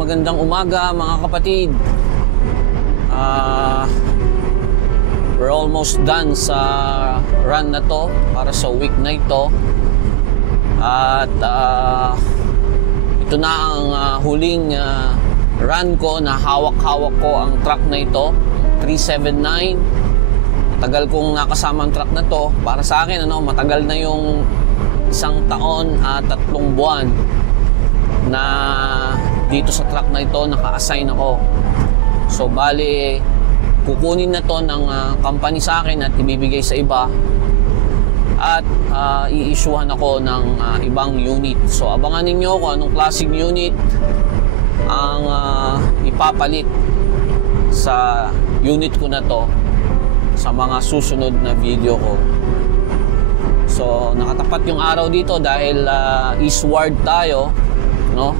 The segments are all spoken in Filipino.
magandang umaga mga kapatid. We're almost done sa run na to para sa week na ito. At ito na ang huling run ko na hawak-hawak ko ang truck na ito, 379. Matagal kong nakasama ang truck na to. Para sa akin, matagal na yung 1 taon at 3 buwan na dito sa truck na ito naka-assign ako. So bali kukunin na to ng company sa akin at ibibigay sa iba at i-issuehan ako ng ibang unit. So abangan ninyo kung anong klaseng unit ang ipapalit sa unit ko na to sa mga susunod na video ko. So nakatapat yung araw dito dahil eastward tayo, no?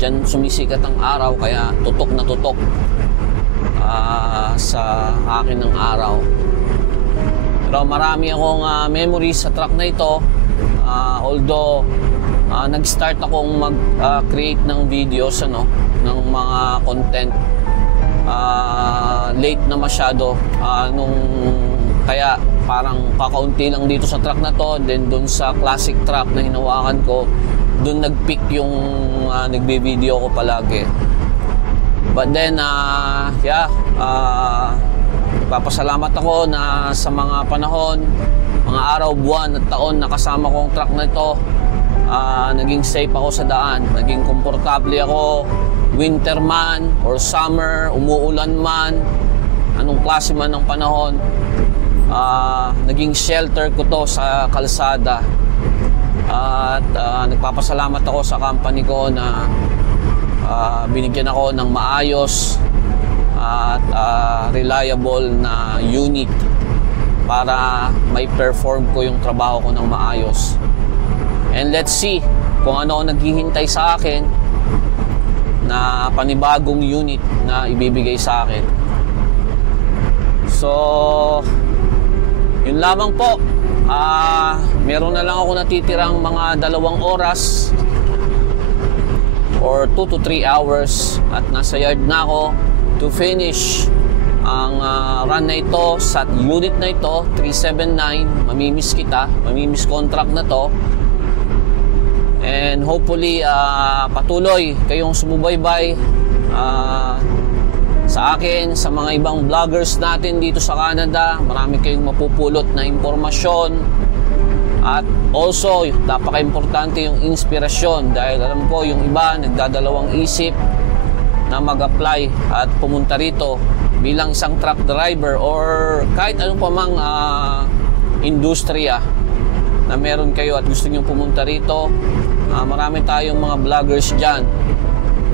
Diyan sumisikat ang araw kaya tutok na tutok sa akin ng araw. Pero marami akong memories sa truck na ito. Although nag-start akong mag-create ng videos, ng mga content, late na masyado, kaya parang kakaunti lang dito sa truck na to. Then dun sa classic truck na hinawakan ko, dun nag-pick yung nagbe-video ko palagi. But then papasalamat ako na sa mga panahon, mga araw, buwan at taon na kasama ko ang truck na ito, naging safe ako sa daan, naging komportable ako, winter man or summer, umuulan man, anong klase man ng panahon, naging shelter ko to sa kalsada. At nagpapasalamat ako sa company ko na binigyan ako ng maayos at reliable na unit para may perform ko yung trabaho ko ng maayos. And let's see kung ano ang naghihintay sa akin na panibagong unit na ibibigay sa akin. So yun lamang po. Meron na lang ako natitirang mga 2 oras or 2 to 3 hours at nasa yard na ako to finish ang run na ito sa unit na ito, 379. Mamimiss kita, mamimiss contract na to. And hopefully patuloy kayong sumubaybay sa akin, sa mga ibang vloggers natin dito sa Canada. Marami kayong mapupulot na impormasyon. At also, napaka-importante yung inspirasyon dahil alam ko yung iba nagdadalawang isip na mag-apply at pumunta rito bilang isang truck driver or kahit anong pa mang industriya na meron kayo at gusto nyo pumunta rito. Marami tayong mga vloggers dyan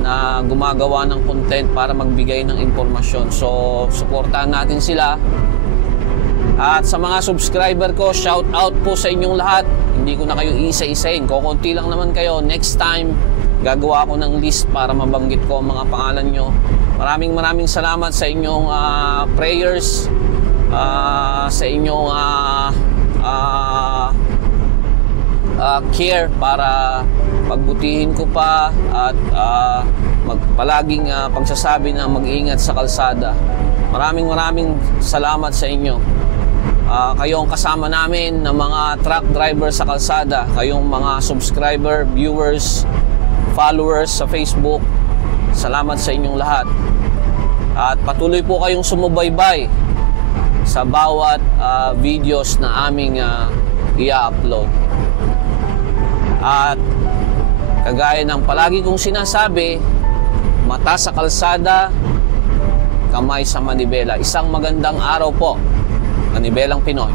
na gumagawa ng content para magbigay ng impormasyon. So, suportahan natin sila. At sa mga subscriber ko, shout out po sa inyong lahat. Hindi ko na kayo isa-isahin. Kukunti lang naman kayo. Next time, gagawa ako ng list para mabanggit ko ang mga pangalan nyo. Maraming salamat sa inyong prayers, sa inyong care para pagbutihin ko pa at palaging pagsasabi na mag-ingat sa kalsada. Maraming salamat sa inyo. Kayong kasama namin ng mga truck driver sa kalsada, kayong mga subscriber, viewers, followers sa Facebook. Salamat sa inyong lahat. At patuloy po kayong sumubaybay sa bawat videos na aming i-upload. At kagaya ng palagi kong sinasabi, mata sa kalsada, kamay sa manibela. Isang magandang araw po, Manibelang Pinoy.